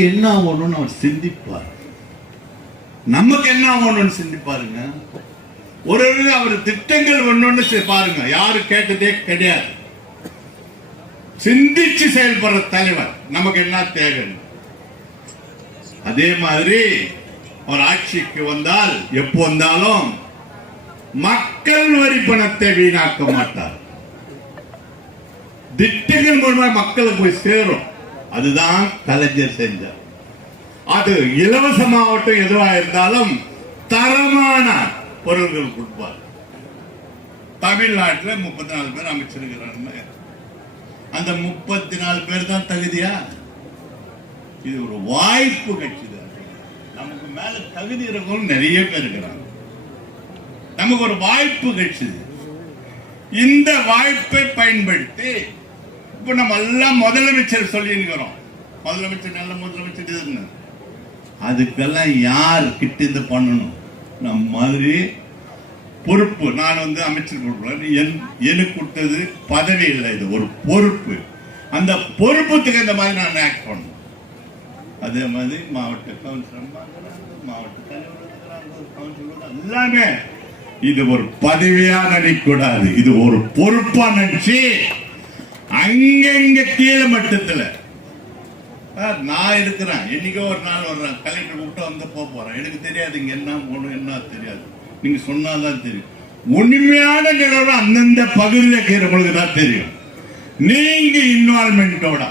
என்ன ஆகணும்னு அவர் சிந்திப்பார். நமக்கு என்ன ஆகணும்னு சிந்திப்பாருங்க? ஒரு ஒரு அவர் திட்டங்கள் ஒண்ணு பாருங்க யாரு கேட்டதே கிடையாது. சிந்திச்சு செயல்படுற தலைவர் நமக்கு என்ன தேவை அதே மாதிரி அவர் ஆட்சிக்கு வந்தால் எப்போ வந்தாலும் மக்கள் வரி பணத்தை வீணாக்க மாட்டார். திட்டங்கள் மூலமா மக்களை போய் சேரும். அதுதான் கலைஞர் செஞ்சார். அது இலவசமாகட்டும் எதுவா இருந்தாலும் தரமான பொருள்கள் கொடுப்பார். தமிழ்நாட்டில் முப்பத்தி நாலு பேர் அமைச்சிருக்கிறாங்க அந்த முப்பத்தி நாலு பேர் தான் தகுதியா? இது ஒரு வாய்ப்பு கட்சி தான் நமக்கு மேல தகுதி இருக்கவங்க நிறைய பேர் இருக்கிறாங்க. நமக்கு ஒரு வாய்ப்பு கட்சி இந்த வாய்ப்பை பயன்படுத்தி இப்ப நம்ம எல்லாம் முதலமைச்சர் சொல்லியிருக்கிறோம் முதலமைச்சர் நல்ல முதலமைச்சர் இதுன்னு அதுக்கெல்லாம் யார் கிட்ட இருந்து பண்ணணும்? நம்ம மாதிரி பொறுப்பு. நான் வந்து அமைச்சர் பொறுப்பு என் எனக்கு கொடுத்தது பதவி இல்லை இது ஒரு பொறுப்பு. அந்த பொறுப்புக்கு இந்த மாதிரி நான் ஆக்ட் பண்ணணும். அதே மாதிரி மாவட்ட கவுன்சிலர் மாவட்ட தலைவர் எல்லாமே. இது ஒரு பதவியா நினைக்கூடாது இது ஒரு பொறுப்பா நினைச்சு அங்கங்க கீழே மட்டத்துல. நான் இருக்கிறேன். என்னைக்கோ ஒரு நாள் வர்றேன். கலெக்டர் கூப்பிட்டு வந்து போக போறேன். எனக்கு தெரியாது இங்க என்ன போகணும் என்ன தெரியாது. நீங்க சொன்னாதான் தெரியும். உண்மையான நிலவரம் அந்தந்த பகுதியில் இருக்கிறவங்களுக்கு தான் தெரியும். நீங்க இன்வால்மெண்டோட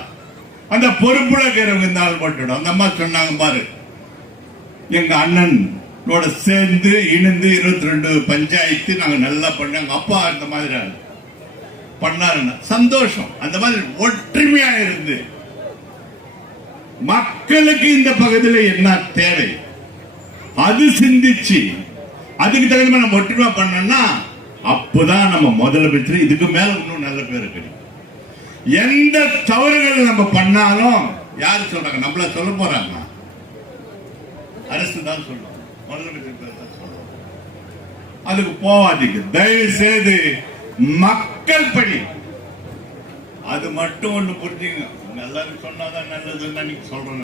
அந்த பொறுப்புல இருக்கிறவங்க இன்வால்மெண்டோட அந்த அம்மா சொன்னாங்க பாரு. எங்க அண்ணனோட சேர்ந்து இணைந்து இருபத்தி ரெண்டு பஞ்சாயத்து நாங்க நல்லா பண்ணாங்க அப்பா அந்த மாதிரி ஆளு. பண்ணாருன்னா. சந்தோஷம். அந்த மாதிரி ஒற்றுமையா இருந்து. மக்களுக்கு இந்த பகுதியில் என்ன தேவை? அது சிந்திச்சு அதுக்கு தகுந்த மாதிரி நம்ம ஒற்றுமை பண்ணோம்னா அப்போதான் நம்ம முதலமைச்சர் இதுக்கு மேல இன்னும் நல்ல பேர் கிடைக்கும் எந்த தவறுகள் நம்ம பண்ணாலும் யாரு சொல்றாங்க? நம்மள சொல்ல போறாங்க அரசு தான் சொல்லுவோம் முதலமைச்சர் பேர் தான் அதுக்கு போவாதீங்க. தயவு செய்து மக்கள் பணி. அது மட்டும் ஒண்ணு புரிஞ்சுங்க எல்லாரும் சொன்னாதான் நல்லதுன்னு நீங்க சொல்றேன்.